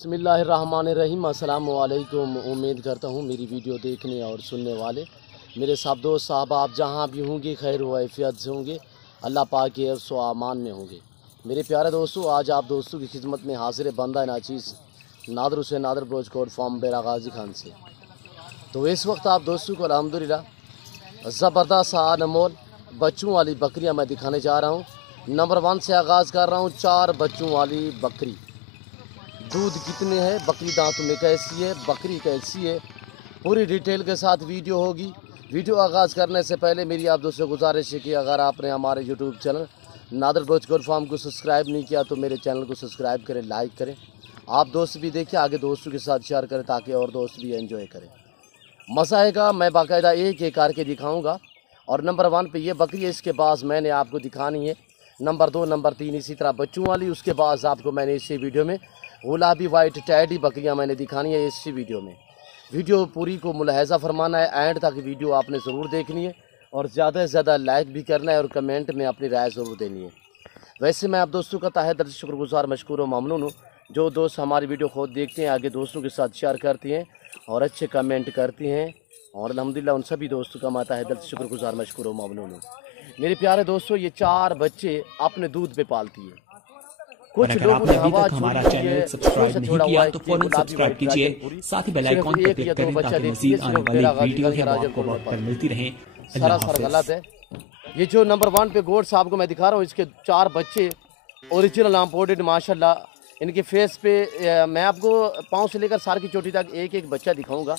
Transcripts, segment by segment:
बिस्मिल्लाहिर्रहमानिर्रहीम। अस्सलाम वालेकुम। उम्मीद करता हूँ मेरी वीडियो देखने और सुनने वाले मेरे सब दोस्त साहब आप जहाँ भी होंगे खैर व आफियत से होंगे, अल्लाह पाक के सो आमान में होंगे। मेरे प्यारे दोस्तों, आज आप दोस्तों की खिदमत में हाजिर बंदा नाचीज़ नादर हुसैन नादर ब्रोच कोड फॉर्म बेरा गाजी खान से। तो इस वक्त आप दोस्तों को अल्हम्दुलिल्लाह ज़बरदस्त अनमोल बच्चों वाली बकरियाँ मैं दिखाने जा रहा हूँ। नंबर 1 से आगाज़ कर रहा हूँ। 4 बच्चों वाली बकरी, दूध कितने हैं, बकरी दांतों में कैसी है, बकरी कैसी है, पूरी डिटेल के साथ वीडियो होगी। वीडियो आगाज़ करने से पहले मेरी आप दोस्तों से गुजारिश है कि अगर आपने हमारे YouTube channel Nadar broach goat farm को सब्सक्राइब नहीं किया तो मेरे चैनल को सब्सक्राइब करें, लाइक करें। आप दोस्त भी देखिए, आगे दोस्तों के साथ शेयर करें ताकि और दोस्त भी एंजॉय करें। मज़ा आएगा। मैं बाकायदा एक एक करके दिखाऊँगा। और नंबर 1 पे ये बकरी है, इसके बाद मैंने आपको दिखानी है। नंबर 2, नंबर 3 इसी तरह बच्चों वाली। उसके बाद आपको मैंने इसी वीडियो में गुलाबी वाइट टैडी बकरियां मैंने दिखानी है इसी वीडियो में। वीडियो पूरी को मुलाहजा फरमाना है, एंड तक वीडियो आपने ज़रूर देखनी है और ज़्यादा से ज़्यादा लाइक भी करना है और कमेंट में अपनी राय ज़रूर देनी है। वैसे मैं आप दोस्तों का तहे दिल से शुक्रगुजार मशकूर व ममनून हूँ जो दोस्त हमारी वीडियो खुद देखते हैं, आगे दोस्तों के साथ शेयर करती हैं और अच्छे कमेंट करती हैं। और अल्हम्दुलिल्लाह उन सभी दोस्तों का मैं तहे दिल से शुक्रगुजार मशकूर व ममनून हूँ। मेरे प्यारे दोस्तों, ये 4 बच्चे अपने दूध पे पालती है। कुछ अगर आपने अभी तक हमारा चैनल सब्सक्राइब नहीं किया तो फौरन सब्सक्राइब कीजिए, साथ ही बेल आइकॉन पर क्लिक करें ताकि मज़ीद आने वाली वीडियो है वो आपको वक्त पर मिलती रहे। सरासर गलत है। ये जो नंबर 1 पे गोड साहब को मैं दिखा रहा हूँ, इसके 4 बच्चे ओरिजिनल इम्पोर्टेड माशाल्लाह। इनके फेस पे मैं आपको पाँव से लेकर सर की चोटी तक एक एक बच्चा दिखाऊंगा।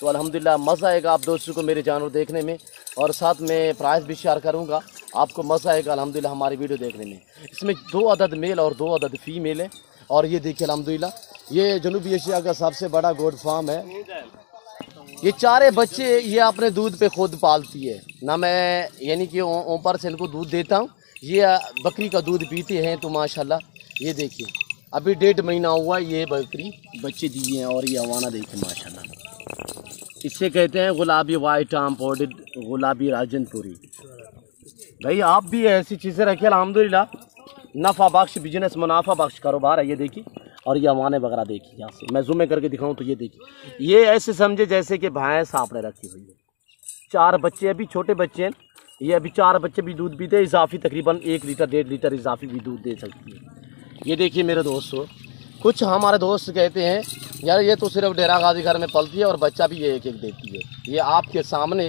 तो अल्हम्दुलिल्लाह मज़ा आएगा आप दोस्तों को मेरे जानवर देखने में, और साथ में प्राइस भी शेयर करूंगा। आपको मज़ा आएगा अल्हम्दुलिल्लाह हमारी वीडियो देखने में। इसमें 2 अदद मेल और 2 अदद फीमेल है। और ये देखिए अल्हम्दुलिल्लाह ये जनूबी एशिया का सबसे बड़ा गोड फार्म है। ये 4 बच्चे ये अपने दूध पे खुद पालती है ना, मैं यानी कि ऊपर से इनको दूध देता हूँ। ये बकरी का दूध पीते हैं। तो माशाल्लाह ये देखिए अभी 1.5 महीना हुआ ये बकरी बच्चे दिए हैं। और ये अवाना देखिए माशाल्लाह, इससे कहते हैं गुलाबी वाइट इम्पोर्टेड गुलाबी राजनपुरी। भाई आप भी ऐसी चीज़ें रखिए अल्हम्दुलिल्लाह, नफ़ा बख्श बिजनेस, मुनाफा बख्श कारोबार है। ये देखिए, और ये अवाने वगैरह देखिए, यहाँ से मैं जूम करके दिखाऊं तो ये देखिए, ये ऐसे समझे जैसे कि भैंस आपने रखी हुई है। 4 बच्चे अभी छोटे बच्चे हैं। ये अभी 4 बच्चे भी दूध पीते हैं, इजाफी तकरीबन 1 लीटर 1.5 लीटर इजाफी भी दूध दे सकती है। ये देखिए मेरे दोस्तों, कुछ हमारे दोस्त कहते हैं यार ये तो सिर्फ डेरा गाजी घर में पलती है और बच्चा भी ये एक एक देती है। ये आपके सामने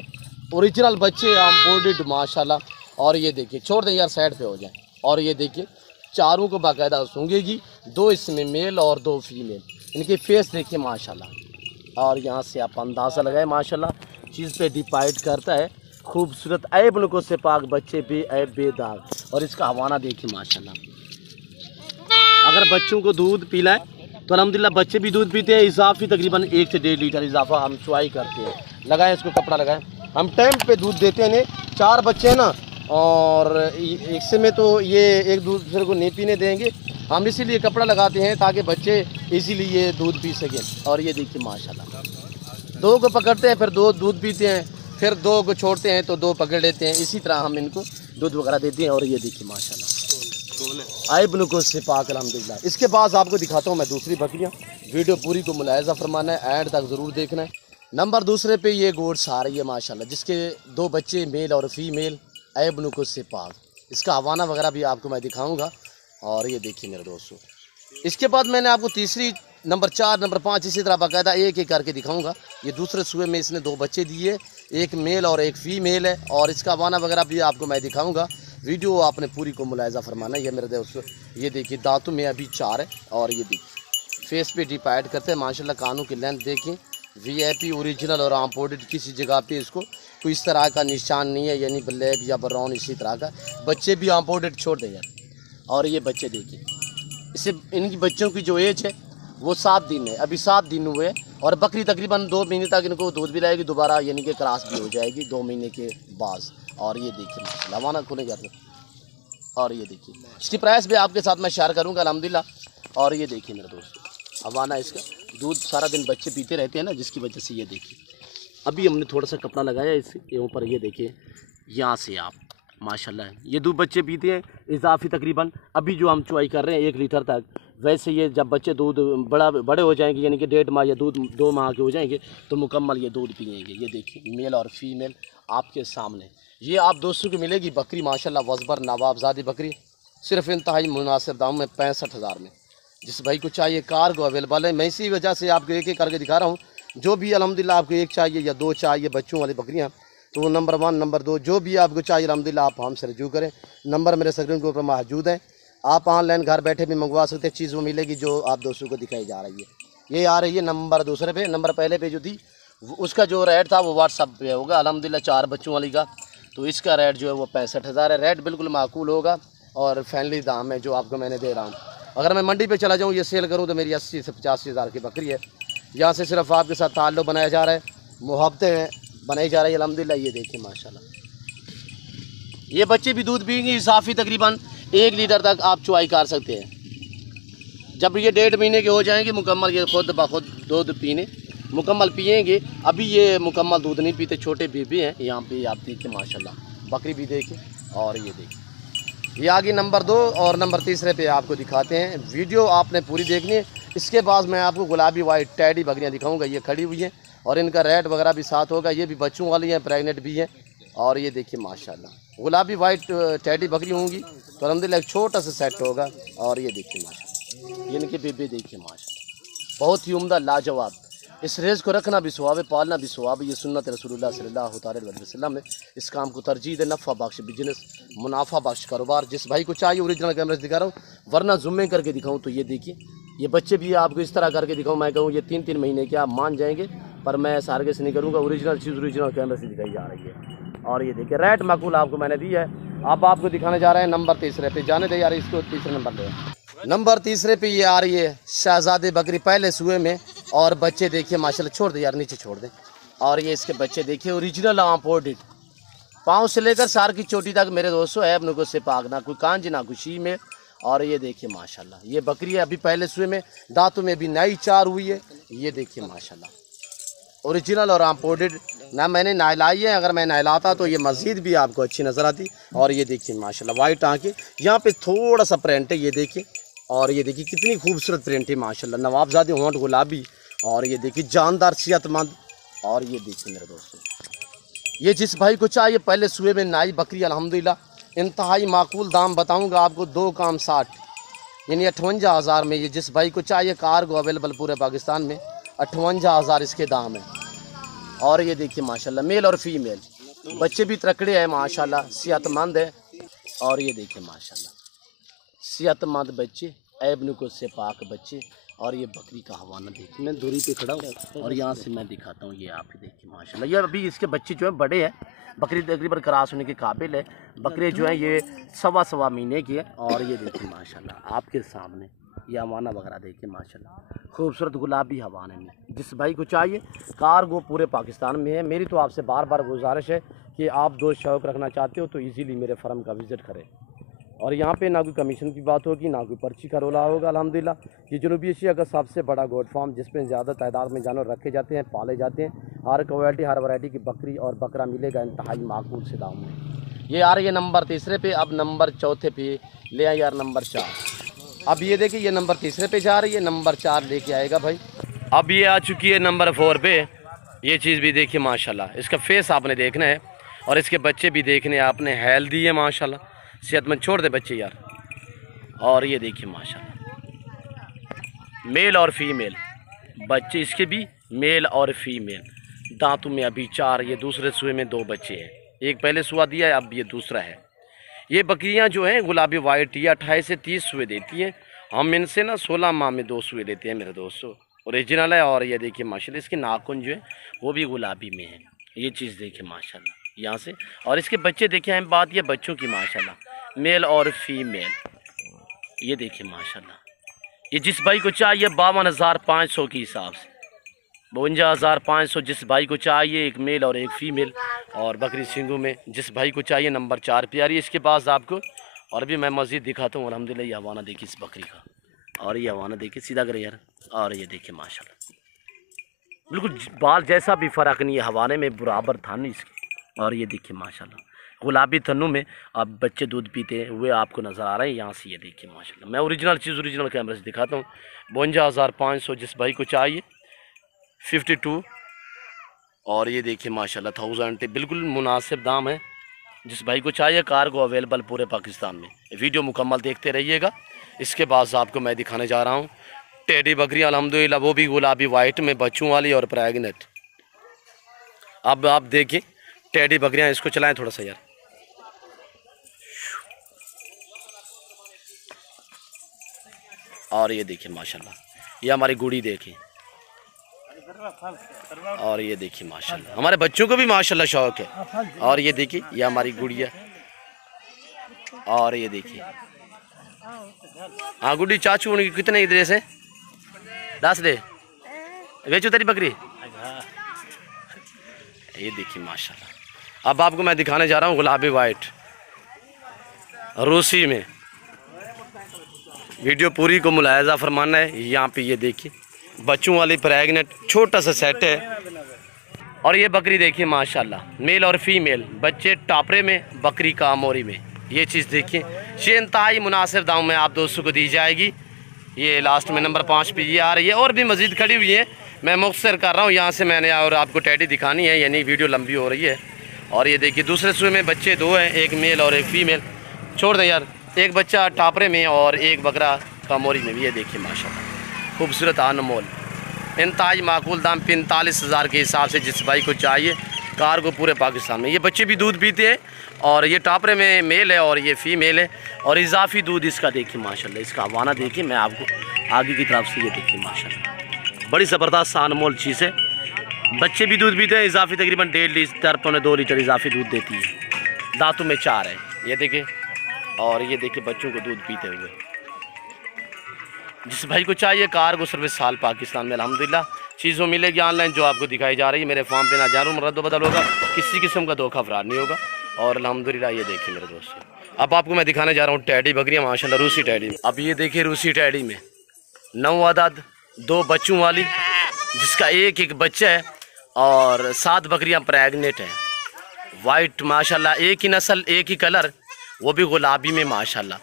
ओरिजिनल बच्चे इम्पोर्टेड माशाल्लाह। और ये देखिए, छोड़ दें यार साइड पे हो जाए। और ये देखिए चारों को बाकायदा सूंघेगी, 2 इसमें मेल और 2 फीमेल। इनके फेस देखिए माशाल्लाह। और यहाँ से आप अंदाज़ा लगाए माशाल्लाह, चीज़ पे डिपेंड करता है। खूबसूरत ऐब नुको से पाक बच्चे बेऐब बेदाग। और इसका हवाना देखिए माशाल्लाह। अगर बच्चों को दूध पिलाएं तो अल्हम्दुलिल्लाह बच्चे भी दूध पीते हैं। इजाफी तकरीबन 1 से 1.5 लीटर इजाफा हम चुवाई करते हैं। लगाएं इसको, कपड़ा लगाएं, हम टाइम पे दूध देते हैं। 4 बच्चे हैं ना, और इससे में तो ये एक दूसरे को नहीं पीने देंगे, हम इसीलिए कपड़ा लगाते हैं ताकि बच्चे इसीलिए दूध पी सकें। और ये देखिए माशाल्लाह, 2 को पकड़ते हैं फिर 2 दूध पीते हैं, फिर 2 को छोड़ते हैं तो 2 पकड़ लेते हैं। इसी तरह हम इनको दूध वगैरह देते हैं। और ये देखिए माशाल्लाह आइबन को से पाक अल्हम्दुलिल्लाह। इसके बाद आपको दिखाता हूँ मैं दूसरी बकरियाँ। वीडियो पूरी को मुलाहजा फरमाना है, एंड तक ज़रूर देखना है। नंबर 2 पे ये गोड्स आ रही है माशाल्लाह, जिसके 2 बच्चे मेल और फीमेल ऐबन को से पाक। इसका हवाना वगैरह भी आपको मैं दिखाऊँगा। और ये देखिए मेरे दोस्तों, इसके बाद मैंने आपको तीसरी नंबर 4 नंबर 5 इसी तरह बाकायदा एक एक करके दिखाऊंगा। ये दूसरे सूए में इसने 2 बच्चे दिए, एक मेल और एक फीमेल है। और इसका वाना वगैरह भी आपको मैं दिखाऊंगा। वीडियो आपने पूरी को मुलायजा फरमाना है। ये मेरे दोस्तों ये देखिए, दांतों में अभी 4 है। और ये देखिए फेस पे डिपेंड करते हैं माशाल्लाह। कानों की लेंथ देखें, VIP ओरिजिनल और इम्पोर्टेड। किसी जगह पे इसको कोई इस तरह का निशान नहीं है, यानी ब्लैक या ब्राउन इसी तरह का। बच्चे भी इम्पोर्टेड छोड़ दें यार। और ये बच्चे देखिए, इससे इनकी बच्चों की जो एज है वो 7 दिन है, अभी 7 दिन हुए हैं। और बकरी तकरीबन 2 महीने तक इनको दूध भी लाएगी दोबारा, यानी कि क्रॉस भी हो जाएगी 2 महीने के बाद। और ये देखिए माशाल्लाह हवाना खोले जाते। और ये देखिए इसकी प्राइस भी आपके साथ मैं शेयर करूँगा अल्हम्दुलिल्लाह। और ये देखिए मेरे दोस्त हवाना, इसका दूध सारा दिन बच्चे पीते रहते हैं ना, जिसकी वजह से ये देखिए अभी हमने थोड़ा सा कपड़ा लगाया इसके ऊपर। ये देखिए यहाँ से आप माशाल्लाह ये 2 बच्चे पीते हैं इजाफी तकरीबन। अभी जो हम चुवाई कर रहे हैं 1 लीटर तक, वैसे ये जब बच्चे दूध बड़े हो जाएंगे, यानी कि 1.5 माह या 2 माह के हो जाएंगे, तो मुकम्मल ये दूध पिएंगे। ये देखिए मेल और फीमेल आपके सामने। ये आप दोस्तों को मिलेगी बकरी माशाल्लाह वज़बर नवाबजादी बकरी, सिर्फ इंतहाई मुनासिब दाम में 65,000 में। जिस भाई को चाहिए कार्गो अवेलेबल है। मैं इसी वजह से आपको एक एक करके दिखा रहा हूँ। जो भी अल्हम्दुलिल्लाह आपको एक चाहिए या 2 चाहिए बच्चों वाली बकरियाँ, तो नंबर 1 नंबर 2 जो भी आपको चाहिए अल्हम्दुलिल्लाह आप हमसे रजू करें। नंबर मेरे स्क्रीन के ऊपर मौजूद है, आप ऑनलाइन घर बैठे भी मंगवा सकते हैं। चीज़ वो मिलेगी जो आप दोस्तों को दिखाई जा रही है। ये आ रही है नंबर दूसरे पे। नंबर पहले पे जो थी उसका जो रेट था वो व्हाट्सअप पे होगा अल्हम्दुलिल्लाह 4 बच्चों वाली का, तो इसका रेट जो है वो 65,000 है। रेट बिल्कुल माकूल होगा और फैमिली दाम है जो आपको मैंने दे रहा हूँ। अगर मैं मंडी पे चला जाऊँ ये सेल करूँ तो मेरी 80 से 85,000 की बकरी है। यहाँ से सिर्फ आपके साथ ताल्लुक़ बनाया जा रहा है, मुहब्बतें बनाई जा रही है अल्हम्दुलिल्लाह। ये देखिए माशाल्लाह, ये बच्चे भी दूध पिएंगे इंसाफ़ी तकरीबन 1 लीटर तक आप चुवाई कर सकते हैं। जब ये 1.5 महीने के हो जाएंगे मुकम्मल, ये खुद ब खुद दूध पीने मुकम्मल पिएंगे। अभी ये मुकम्मल दूध नहीं पीते, छोटे बेबी हैं। यहाँ पे आप देखिए माशाल्लाह बकरी भी देखिए। और ये देखिए ये आगे नंबर 2 और नंबर तीसरे पे आपको दिखाते हैं। वीडियो आपने पूरी देखनी है। इसके बाद मैं आपको गुलाबी वाइट टैडी बकरियाँ दिखाऊँगा। ये खड़ी हुई हैं और इनका रेट वगैरह भी साथ होगा। ये भी बच्चों वाली हैं, प्रेगनेंट भी हैं। और ये देखिए माशाल्लाह गुलाबी वाइट टैडी बकरी होंगी तो अल्हम्दुलिल्लाह एक छोटा सा सेट होगा। और ये देखिए माशाल्लाह इनके बेबे देखिए माशाल्लाह बहुत ही उम्दा लाजवाब। इस रेज़ को रखना भी सवाब है, पालना भी सवाब है। ये सुन्नत रसूलुल्लाह सल्लल्लाहु अलैहि वसल्लम है। इस काम को तरजीह दे, नफ़ा बख्श बिजनेस, मुनाफा बख्श कारोबार। जिस भाई को चाहिए ओरिजिनल कैमरे से दिखा रहा हूँ, वरना जुम्मे करके दिखाऊँ तो ये देखिए ये बच्चे भी आपको इस तरह करके दिखाऊँ। मैं कहूँ ये 3-3 महीने के आप मान जाएंगे, पर मैं सारगे से नहीं करूँगा। ओरिजिनल चीज़ ओरिजिनल कैमरे से दिखाई जा रही है। और ये देखिए रेट माकूल आपको मैंने दी है। अब आपको दिखाने जा रहे हैं नंबर तीसरे पे। जाने दे यार इसको, तीसरे नंबर पे। नंबर तीसरे पे ये आ रही है शहजादे बकरी पहले सुए में। और बच्चे देखिए माशाल्लाह, छोड़ दे यार नीचे छोड़ दे। और ये इसके बच्चे देखिए ओरिजिनल इम्पोर्टेड, पाँव से लेकर सार की चोटी तक मेरे दोस्तों है अपने को से पाक, ना कोई कांज ना खुशी में। और ये देखिए माशाल्लाह ये बकरी है अभी पहले सुए में, दांतों में भी नई चार हुई है। ये देखिए माशाल्लाह ओरिजिनल और इम्पोर्टेड। ना मैंने नहलाई है, अगर मैं नहलाता तो ये मज़ीद भी आपको अच्छी नज़र आती। और ये देखिए माशाल्लाह वाइट आँखें, यहाँ पे थोड़ा सा प्रिंट है ये देखिए। और ये देखिए कितनी खूबसूरत प्रिंट है माशाल्लाह, नवाबजादी होंठ गुलाबी। और ये देखिए जानदार सेहतमंद। और ये देखिए मेरे दोस्तों ये जिस भाई को चाहिए पहले सुबह में नाई बकरी अल्हम्दुलिल्लाह इंतहाई माकूल दाम बताऊंगा आपको। 2 काम 60 यानी 58,000 में। ये जिस भाई को चाहिए कार्गो अवेलेबल पूरे पाकिस्तान में, 58,000 इसके दाम है। और ये देखिए माशाल्लाह मेल और फीमेल, बच्चे भी तकड़े हैं माशाल्लाह, सेहतमंद है। और ये देखिए माशाल्लाह सेहतमंद बच्चे, ऐब नुक़्स से पाक बच्चे। और ये बकरी का हवाना देखिए, मैं दूरी पे खड़ा हूँ और यहाँ से मैं दिखाता हूँ। ये आप देखिए माशाल्लाह ये अभी इसके बच्चे जो हैं बड़े हैं, बकरी तकरीबन क्रॉस होने के काबिल है। बकरे जो हैं ये 1.25 महीने की है। और ये देखिए माशाल्लाह आपके सामने ये हवाना वगैरह देखिए माशाल्लाह खूबसूरत गुलाबी हवाने में। जिस भाई को चाहिए कार्गो पूरे पाकिस्तान में है। मेरी तो आपसे बार बार गुजारिश है कि आप दोस्त शौक़ रखना चाहते हो तो ईज़िली मेरे फार्म का विज़िट करें। और यहाँ पे ना कोई कमीशन की बात होगी, ना कोई पर्ची का रोला होगा। अल्हम्दुलिल्लाह ये जनूबी एशिया का सबसे बड़ा गोट फार्म, जिसमें ज़्यादा तादाद में जानवर रखे जाते हैं, पाले जाते हैं। हर क्वालिटी हर वैरायटी की बकरी और बकरा मिलेगा इंतहाई माकूल से दाम में। ये आ रही है नंबर तीसरे पे। अब नंबर चौथे पे ले आए यार नंबर 4। अब ये देखिए ये नंबर तीसरे पे जा रही है, नंबर 4 लेके आएगा भाई। अब ये आ चुकी है नंबर 4 पे। ये चीज़ भी देखिए माशाल्लाह, इसका फेस आपने देखना है और इसके बच्चे भी देखने हैं आपने। हेल्दी है माशाल्लाह, सेहतमंद। छोड़ दे बच्चे यार। और ये देखिए माशाल्लाह मेल और फीमेल बच्चे इसके भी, मेल और फीमेल। दांतों में अभी 4, ये दूसरे सुए में 2 बच्चे हैं। एक पहले सुआ दिया है, अब ये दूसरा है। ये बकरियां जो हैं गुलाबी वाइट ये 28 से 30 सुए देती हैं। हम इनसे ना 16 माह में 2 सुए लेते हैं मेरे दोस्तों, ओरिजिनल है। और ये देखिए माशाल्लाह इसके नाखून जो है वो भी गुलाबी में है। ये चीज़ देखिए माशाल्लाह यहाँ से। और इसके बच्चे देखिए, अहम बात ये बच्चों की माशाल्लाह मेल और फीमेल। ये देखिए माशाल्लाह ये जिस भाई को चाहिए 52,500 के हिसाब से, 52,500 जिस भाई को चाहिए, एक मेल और एक फीमेल। और बकरी सिंगू में जिस भाई को चाहिए नंबर 4 पे आ रही है इसके पास आपको। और भी मैं मज़ीद दिखाता हूँ अल्हम्दुलिल्लाह। ये हवाना देखिए इस बकरी का, और ये हवाना देखिए सीधा करे यार। और ये देखिए माशाल्लाह बिल्कुल बाल जैसा भी फ़र्क नहीं है, हवाने में बराबर था नहीं इसकी। और ये देखिए माशाल्लाह गुलाबी तन्नू में अब बच्चे दूध पीते हुए आपको नज़र आ रहे हैं। यहाँ से ये देखिए माशाल्लाह, मैं ओरिजिनल चीज़ ओरिजिनल कैमरे से दिखाता हूँ। 52,500 जिस भाई को चाहिए 52। और ये देखिए माशाल्लाह 1000 बिल्कुल मुनासिब दाम है। जिस भाई को चाहिए कार्गो अवेलेबल पूरे पाकिस्तान में। वीडियो मुकम्मल देखते रहिएगा। इसके बाद आपको मैं दिखाने जा रहा हूँ टेडी बकरियाँ अल्हम्दुलिल्लाह, वो भी गुलाबी वाइट में बच्चों वाली और प्रेगनेंट। अब आप देखिए टेडी बकरियाँ, इसको चलाएं थोड़ा सा यार। और ये देखिए माशाल्लाह, ये हमारी गुड़ी देखिए। और ये देखिए माशाल्लाह, हमारे बच्चों को भी माशाल्लाह शौक है। और ये देखिए ये हमारी गुड़िया। और ये देखिए हाँ गुड़ी चाचू उनकी कितने इधर से 10 दे बेचो तेरी बकरी। ये देखिए माशाल्लाह। अब आपको मैं दिखाने जा रहा हूँ गुलाबी वाइट रूसी में। वीडियो पूरी को मुलायजा फरमाना है। यहाँ पे ये देखिए बच्चों वाली प्रेगनेंट छोटा सा सेट है। और ये बकरी देखिए माशाल्लाह, मेल और फीमेल बच्चे टापरे में, बकरी का मोरी में। ये चीज़ देखिए, ये इंतहाई मुनासिब दाम में आप दोस्तों को दी जाएगी। ये लास्ट में नंबर 5 पे ये आ रही है। और भी मज़ीद खड़ी हुई है, मैं मुख्तसर कर रहा हूँ यहाँ से मैंने, और आपको टेडी दिखानी है, यानी वीडियो लंबी हो रही है। और ये देखिए दूसरे सूए में बच्चे 2 हैं, एक मेल और एक फीमेल। छोड़ दें यार, एक बच्चा टापरे में और एक बकरा का मोरी में भी। ये देखिए माशाल्लाह खूबसूरत अनमोल, इंतहाई माकूल दाम 45,000 के हिसाब से जिस भाई को चाहिए कार्गो पूरे पाकिस्तान में। ये बच्चे भी दूध पीते हैं। और ये टापरे में मेल है और ये फीमेल है। और इजाफी दूध इसका देखिए माशाल्लाह, इसका हवाना देखिए मैं आपको आगे की तरफ से। ये देखिए माशाल्लाह बड़ी ज़बरदस्त अनमोल चीज़ है। बच्चे भी दूध पीते हैं, इजाफी तकरीबन 1.5 लीटर पौने 2 लीटर इजाफी दूध देती है। दांतों में 4 है ये देखिए। और ये देखिए बच्चों को दूध पीते हुए। जिस भाई को चाहिए कार्गो सर्विस साल पाकिस्तान में अल्हम्दुलिल्लाह चीज़ों मिलेगी ऑनलाइन जो आपको दिखाई जा रही है। मेरे फार्म पे ना जानूँ रद्द बदल होगा, किसी किस्म का धोखा फराड नहीं होगा। और अल्हम्दुलिल्लाह ये देखिए मेरे दोस्तों, अब आपको मैं दिखाने जा रहा हूँ टेडी बकरियाँ माशाल्लाह रूसी टेडी। अब ये देखिए रूसी टेडी में 9 अदद 2 बच्चों वाली, जिसका एक एक बच्चा है और 7 बकरियाँ प्रेगनेंट हैं। वाइट माशाल्लाह, एक ही नस्ल एक ही कलर, वो भी गुलाबी में माशाल्लाह।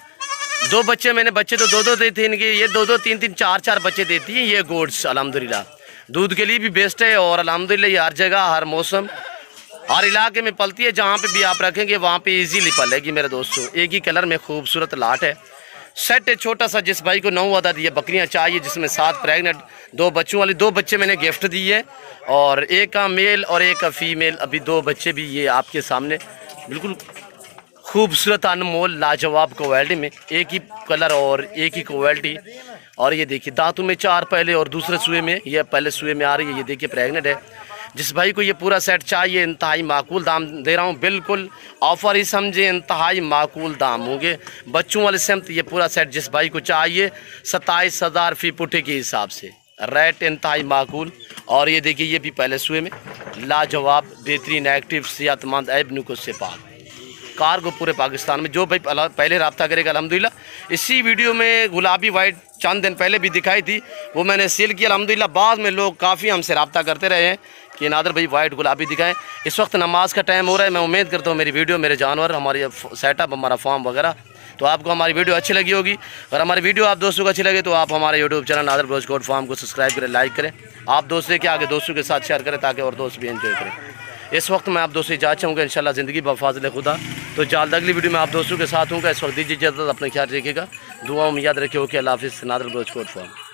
2 बच्चे मैंने, बच्चे तो 2-2 देते हैं इनके, ये 2-2 3-3 4-4 बच्चे देती हैं ये गोड्स। अल्हम्दुलिल्लाह दूध के लिए भी बेस्ट है। और अल्हम्दुलिल्लाह ये हर जगह हर मौसम हर इलाके में पलती है। जहाँ पे भी आप रखेंगे वहाँ पे इजीली पलेगी मेरे दोस्तों। एक ही कलर में खूबसूरत लाट है, सेट है छोटा सा। जिस भाई को 9 अदद ये बकरियाँ चाहिए जिसमें 7 प्रेगनेंट 2 बच्चों वाली, 2 बच्चे मैंने गिफ्ट दिए और एक का मेल और एक का फीमेल। अभी 2 बच्चे भी ये आपके सामने बिल्कुल खूबसूरत अनमोल लाजवाब क्वालिटी में, एक ही कलर और एक ही क्वालिटी। और ये देखिए दांतों में 4 पहले और दूसरे सुए में, ये पहले सुए में आ रही है। ये देखिए प्रेग्नेंट है। जिस भाई को ये पूरा सेट चाहिए इंतहाई माकूल दाम दे रहा हूँ, बिल्कुल ऑफर ही समझे, इंतहाई माकूल दाम होंगे। बच्चों वाले सेमत ये पूरा सेट जिस भाई को चाहिए 27,000 फी पुट्ठे के हिसाब से, रेट इंतहाई माकूल। और ये देखिए ये भी पहले सुए में लाजवाब बेहतरीन एक्टिव सेहतमंद ऐब नुको से पाक कार्गो पूरे पाकिस्तान में। जो भाई पहले रब्ता करेगा अल्हम्दुलिल्लाह। इसी वीडियो में गुलाबी वाइट चंद दिन पहले भी दिखाई थी, वो मैंने सेल किया अल्हम्दुलिल्लाह। बाद में लोग काफ़ी हमसे रब्ता करते रहे हैं कि नादर भाई वाइट गुलाबी दिखाएं। इस वक्त नमाज का टाइम हो रहा है, मैं उम्मीद करता हूँ मेरी वीडियो, मेरे जानवर, हमारी सेटअप, हमारा फार्म वगैरह, तो आपको हमारी वीडियो अच्छी लगी होगी। अगर हमारी वीडियो आप दोस्तों को अच्छी लगे तो आप हमारे YouTube channel Nadar Baloch goat farm को सब्सक्राइब करें, लाइक करें, आप दोस्तों के आगे दोस्तों के साथ शेयर करें ताकि और दोस्त भी एंजॉय करें। इस वक्त मैं आप दोस्तों से इजाज़त चाहूँगा इंशाल्लाह ज़िंदगी बफाज़िल खुदा। तो जल्द अगली वीडियो में आप दोस्तों के साथ हूँगा। इस वक्त दीजिए इजाज़त, अपने ख्याल रखिएगा, दुआओं में याद रखिए। ओके अल्लाह हाफ़िज़। Nadar Baloch goat farm.